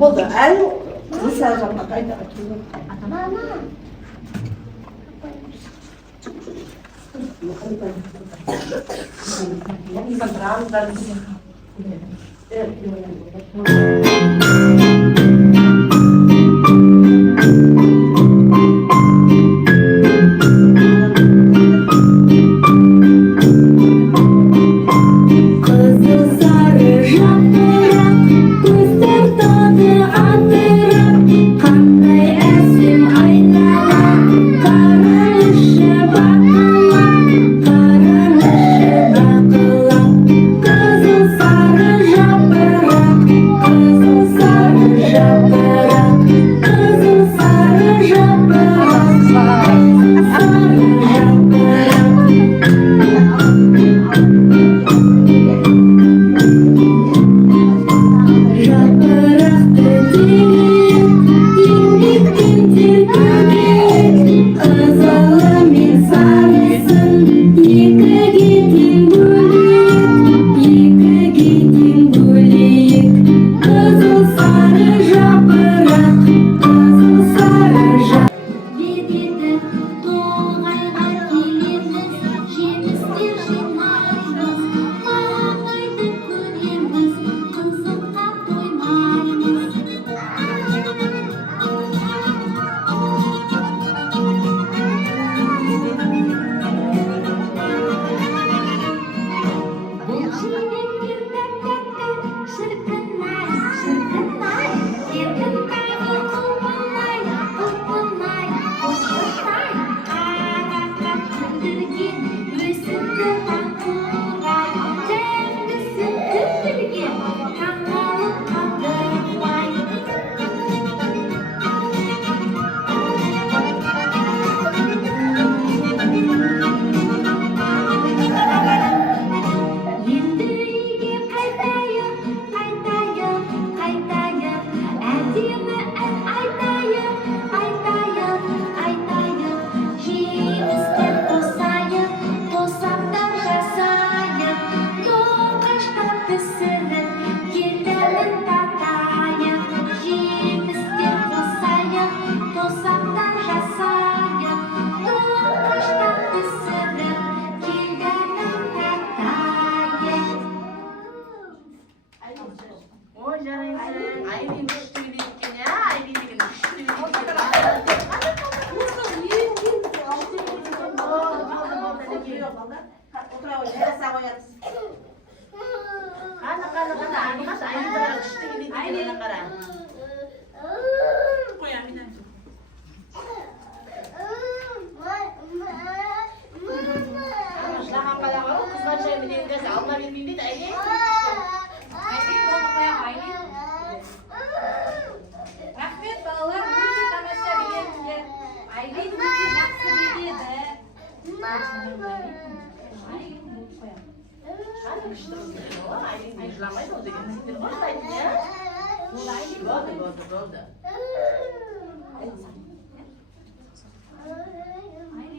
Oldu. Kızı saracağım. Kayda açıyorum. Mama.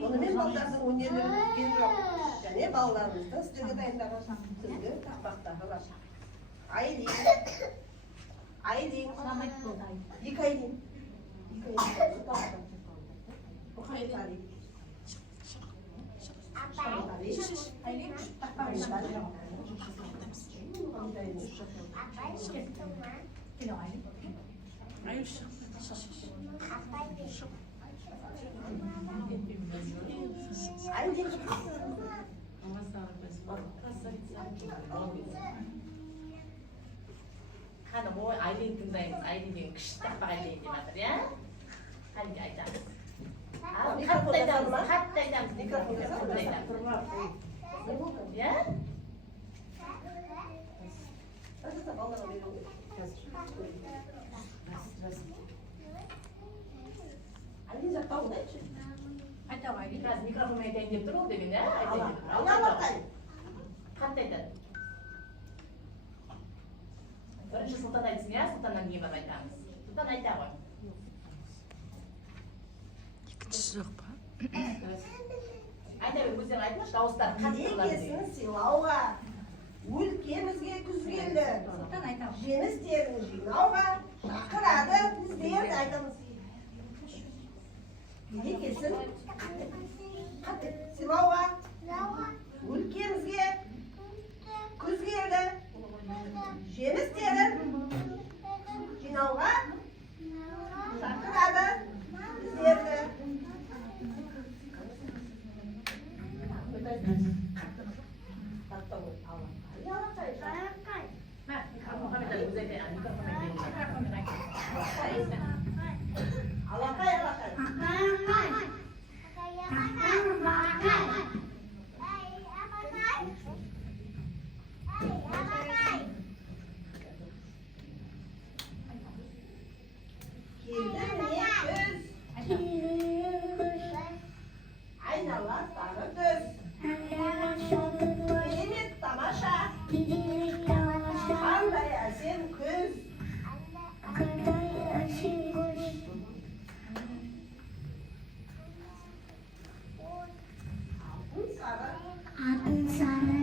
Onu ben baldarsın öneririm bir yok. Yani ballarımızda sizlere dayınlanan kızgın takmaktahılar. Aylin. Aylin. Yıkayın. Bu hayır tarihi. Aylin. Kan mau Aileen tentang Aileen yang kita pakai di mana ya? Kan aja. Hatta jam ya? Aileen tak tahu deh. Ada Aileen. Mikrofon medan dia terus dengan ya. Allah Allah. Қатты айтады. Бірінші Сұлтан айтсын, иә? Сұлтаннан кейін барып айтамыз. Сұлтан айта ғой. Екіншісі жоқ па? Айта бер, өздерің айтыңызшы, дауыстары қатты болады. Некесін сыйлауға, өлкемізге күз келді. Жемістерін жинауға шақырады біздерді айтамыз. Некесін қатты сыйлауға, өлкемізге күз келді. Жемістерін жинауға шақырады біздерді. Алақай, алақай. Келді міне күз, айнала сары түс. Керемет тамаша, қандай әсем күз. Алтын сары,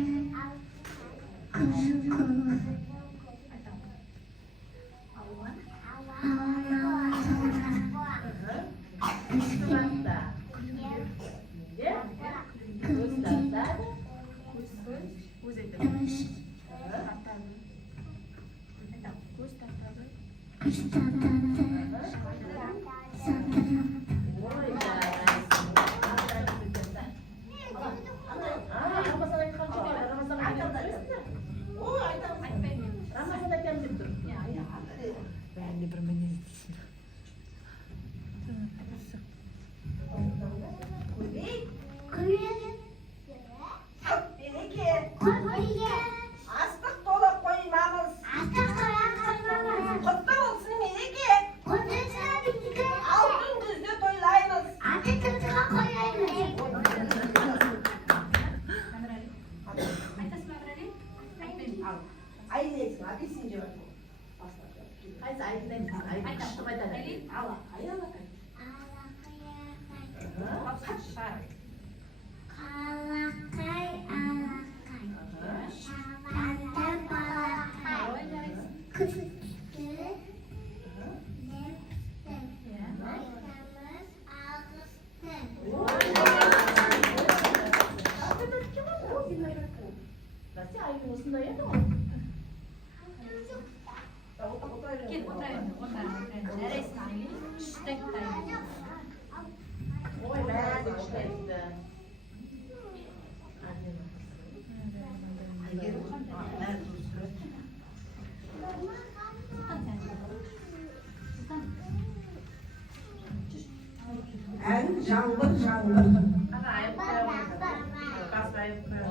Бәріне бір мінез дейсің. Астық толы қоймамыз. Құтты болсын мереке. Алтын күзде тойлаймыз. Айнесің, апельсин жеп жатыр. Қайсы айтын күшті айтады. Алақай, алақай. Бәсе айдың осындай еді ғой. Ой, бәрі күшті айтты. Ән жаңбыр, жаңбыр. Ана айып қоя бас айып қоя.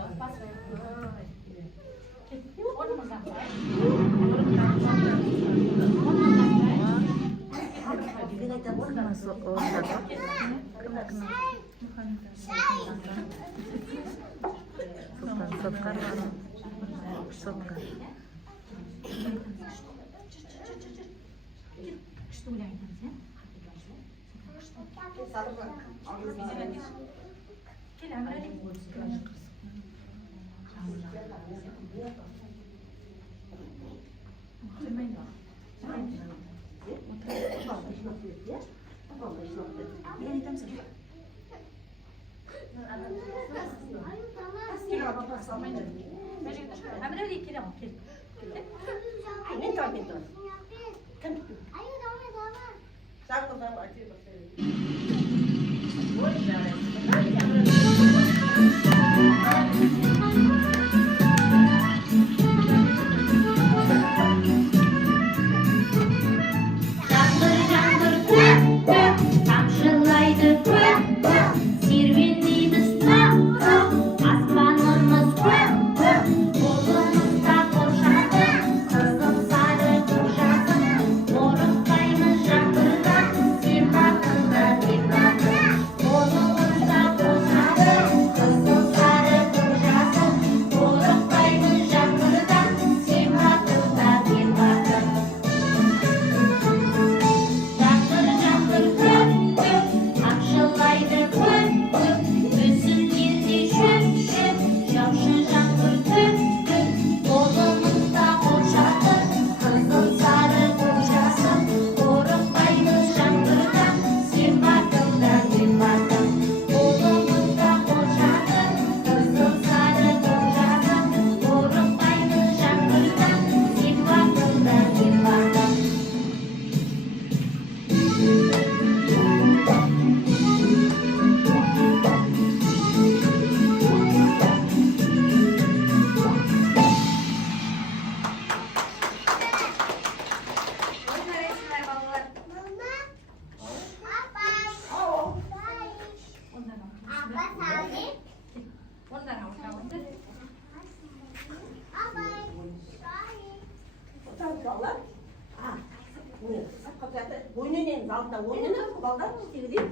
алдында ойнап балдар тегідей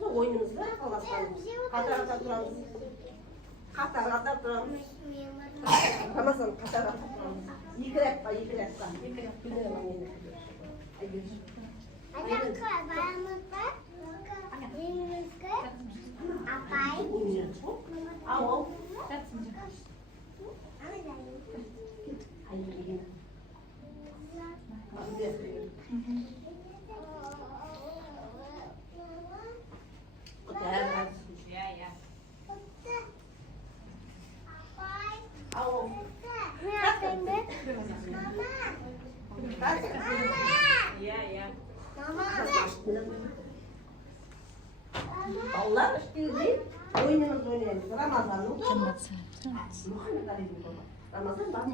ойынымызды қаласқан қатар тұрамыз. Қатар тұрамыз. Рамазан қатар тұрамыз. Екі рәтқа. Апай. Ау. Балалар үстінде ойынымыз ойнаймыз. Рамазанның Мұхаммед Алидің бала. Рамазан бар.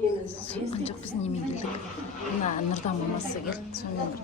Соққан жоқ, біз немен келдік. Мына Нұрдан мамасы келді, сонымен бір.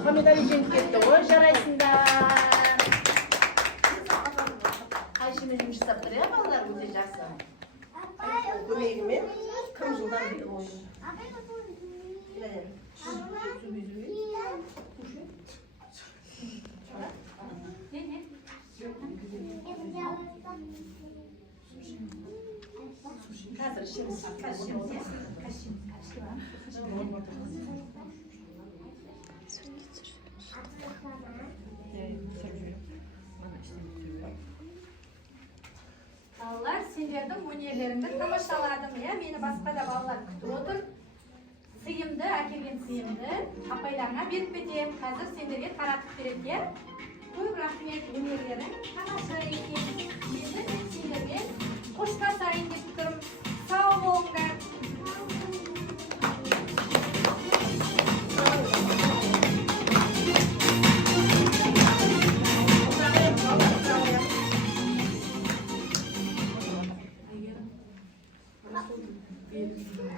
Мұхаммед Али жеңіп кетті ғой, жарайсыңдар. Қайшымен жұмыс жасап тұр, балалар өте жақсы. Көмегімен 40 жылдан бері ойын. Қазір ішіміз. Балалар, сендердің өнерлеріңді тамашаладым, иә? Мені басқа да балалар күтіп отыр. Сыйымды, әкелген сыйымды апайларына беріп кетемін. Қазір сендерге таратып береді, иә? Көп рахмет, өнерлерің тамаша екен. Енді сендерге қоштасайын деп тұрмын. Сау болыңдар.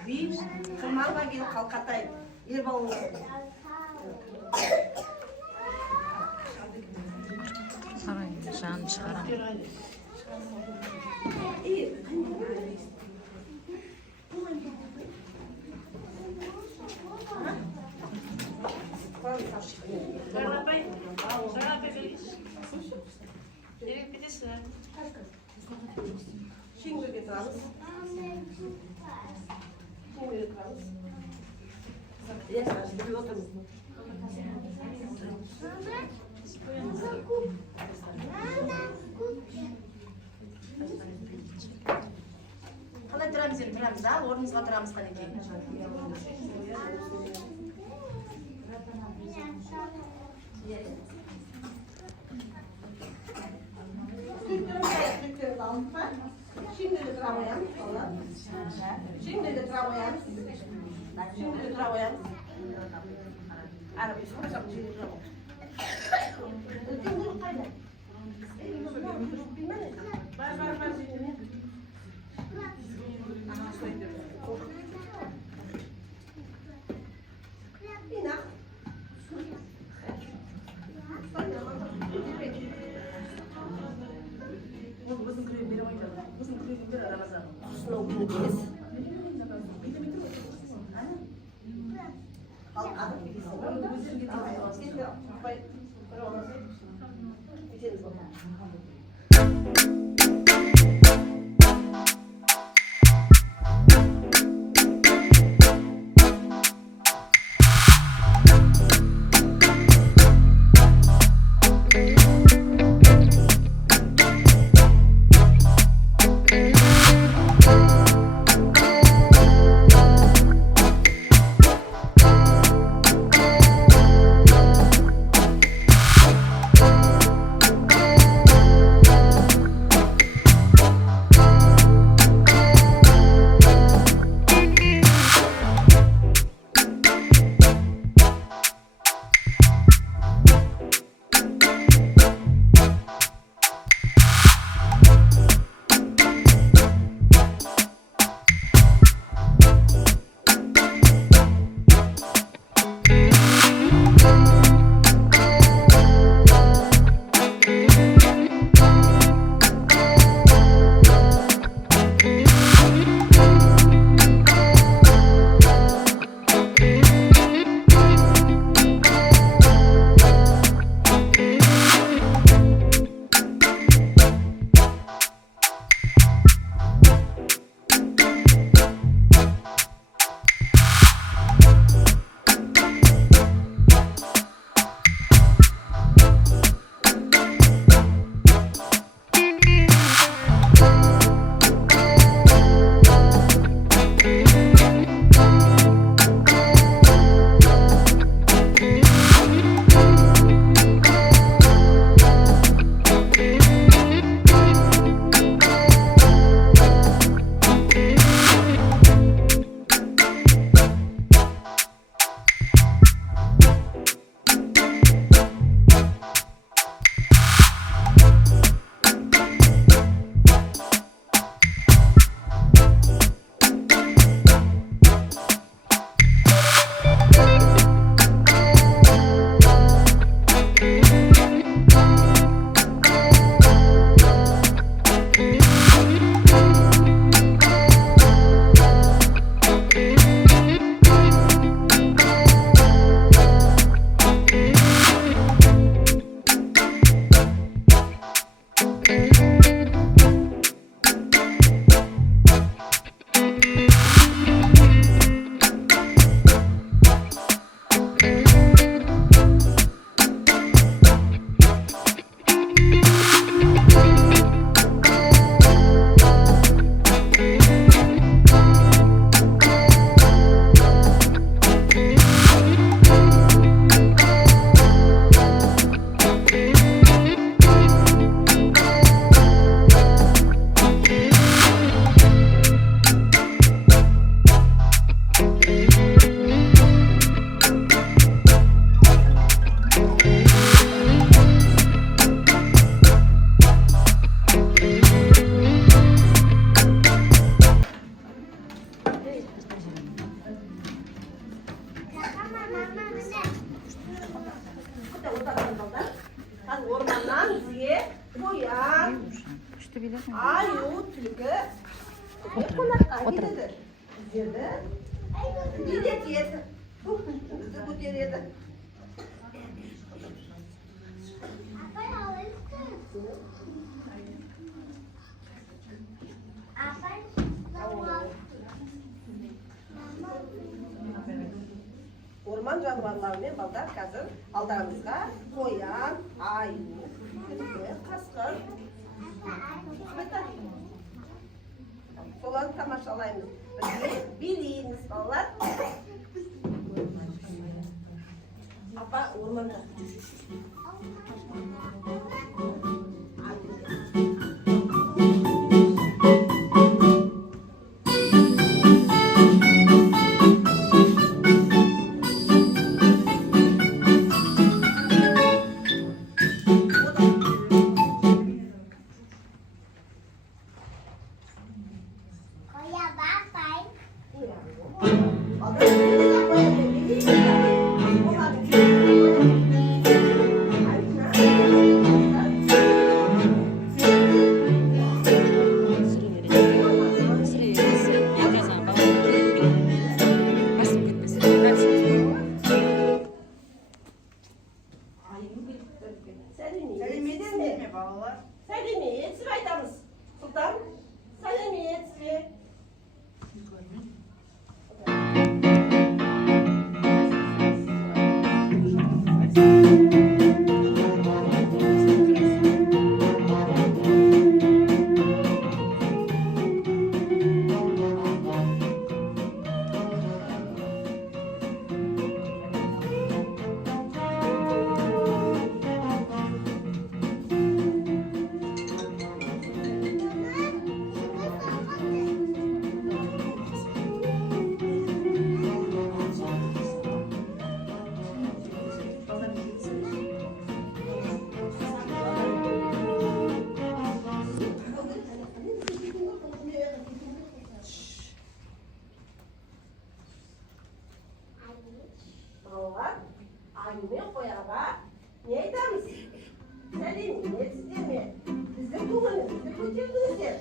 Biz kırmalma gelip kalkatayım. Bir balon. Sarayın. жаным шығарам. Şimdi getiririz. Şimdi getiririz. Yaşar, bir oturun. қалай тұрамыз енді тұрамыз да орнымызға тұрамыз қанекей Şimdi de travayalım. Şimdi de travayalım. Şimdi de travayalım. Arabayı soracağım. Şimdi de travayalım. Çünkü konaklar gidiyor. Gidiyor. Bu gidiyor. Orman canlılarının balдар kazın aldarımızda koyan, ayı, kaskın. Solanı tamaşalayımız. Biliyiniz ballar. Apa ormanda. Selimiye, sıraytamız. Sultan, Selimiye, sırayı. Ayını koyaba ne ederiz? Selim, ne istemi? Bizi kullanın, bizi kurtardınız ya.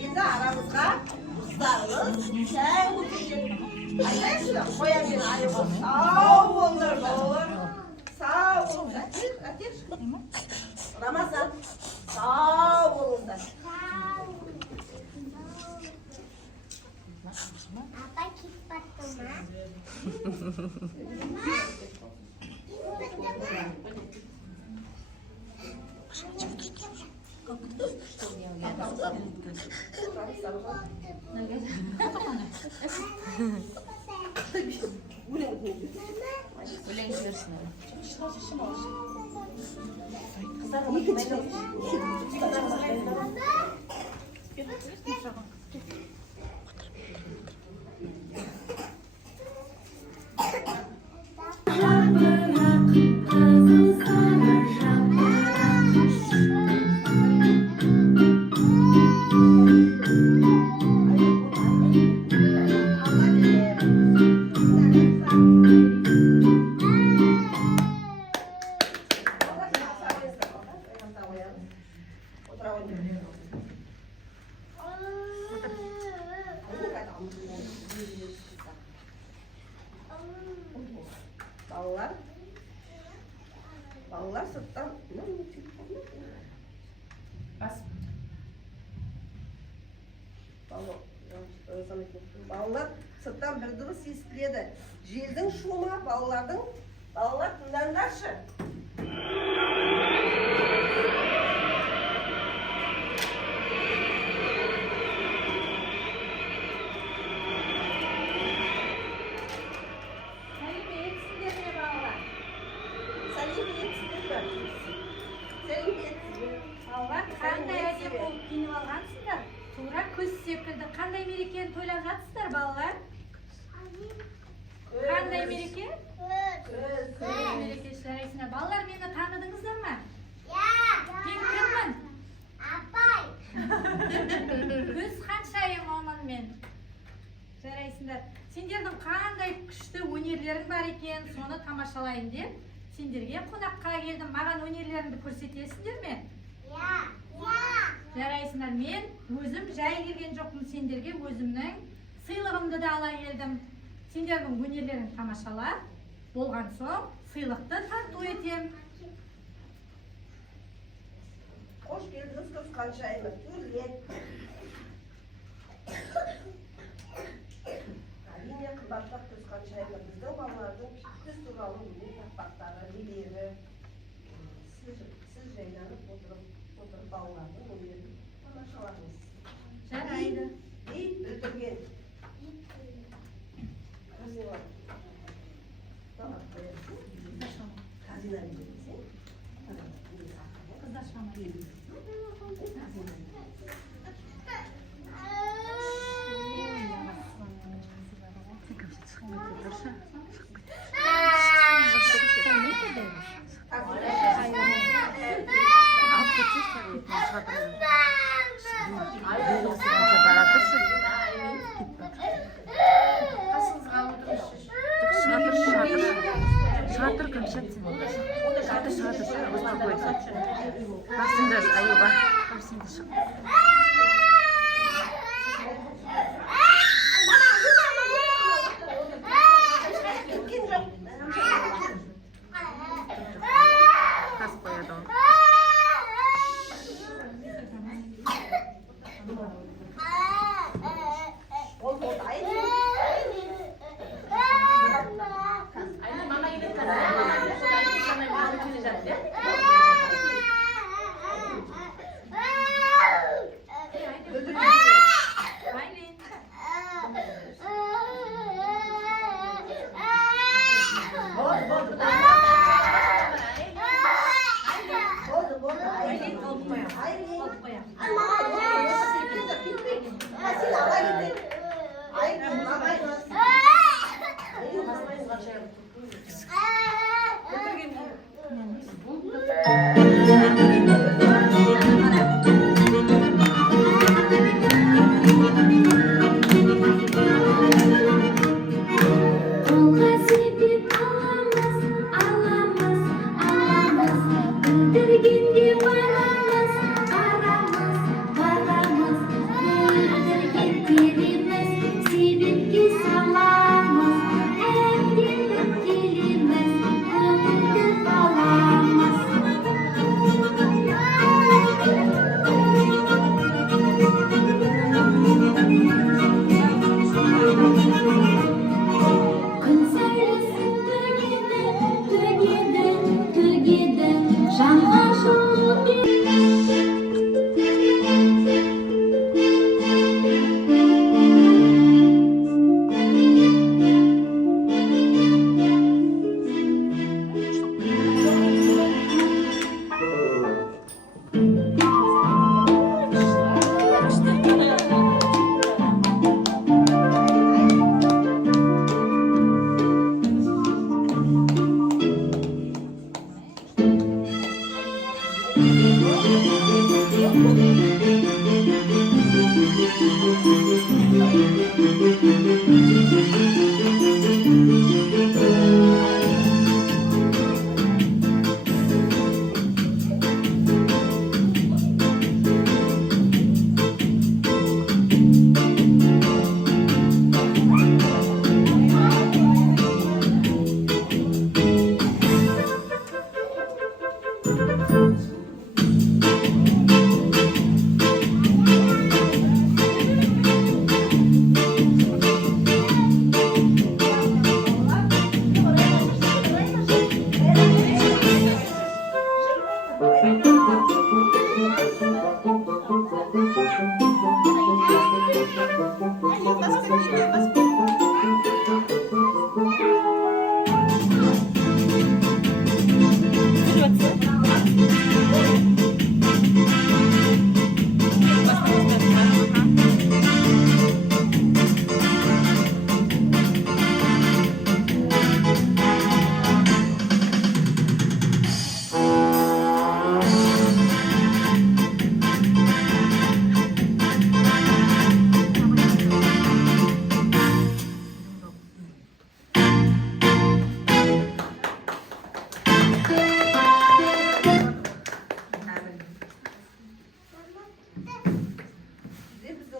Şimdi aramızda ustalarımız sen bu gece ayakla koyan bir ayı var. Sağ olunlar olur. Sağ olun. Atir. Ramazan. Sağ olun da. Apa kipat tuh, Ballar sırttan Балалар сырттан бір дыбыс естіледі. Желдің шума балалар тыңдаңдаршы. Сәлеметсіздер ме балалар? Балалар қандай әдем болып киініп алғансыздар? Тура күз секілді. Қандай мерекені тойлап жатсыздар балалар? Қандай мереке? Күз мерекесі жарайсыңдар. Балалар, мені таныдыңыздар ма? Мен кіммін? Күз ханшайым мен. Жарайсыңдар. Сендердің қандай күшті өнерлерің бар екен, соны тамашалайын деп сендерге қонаққа келдім. Маған өнерлеріңді көрсетесіңдер ме? Жарайсыңдар. Мен өзім жай келген жоқпын, сендерге өзімнің сыйлығымды да ала келдім. Сендердің өнерлерін тамашалап болған соң сыйлықты тарту етем. Қош келдіңіз күз ханшайымы. Әрине қымбаттап күз ханшайымы. Біздің балалардың күз туралы өнер тақпақтары, билері. Сіз жайланып отырып балалардың өнерін тамашалаңыз. Жарайды. Ит бүлдірген.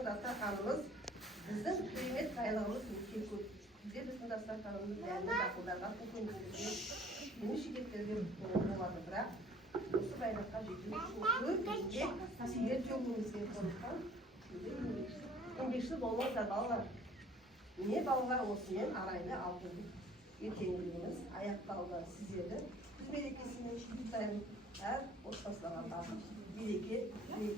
дастарханымыз біздің керемет байлығымыз өте көп. Бізде біздің дастарханымыз дәмді дақылдарға, көкөністерге, жеміс-жидектерге болады, бірақ осы байлыққа жету үшін көп бізде ертеңіміз керек болған. Еңбекшіл болмаңыздар балалар. Міне балалар осымен арайлы алтын ертеңгілігіміз аяқталды. Сіздерді біз мерекесімен құттықтаймын. Әр отбасыларға бақыт, береке тілеймін.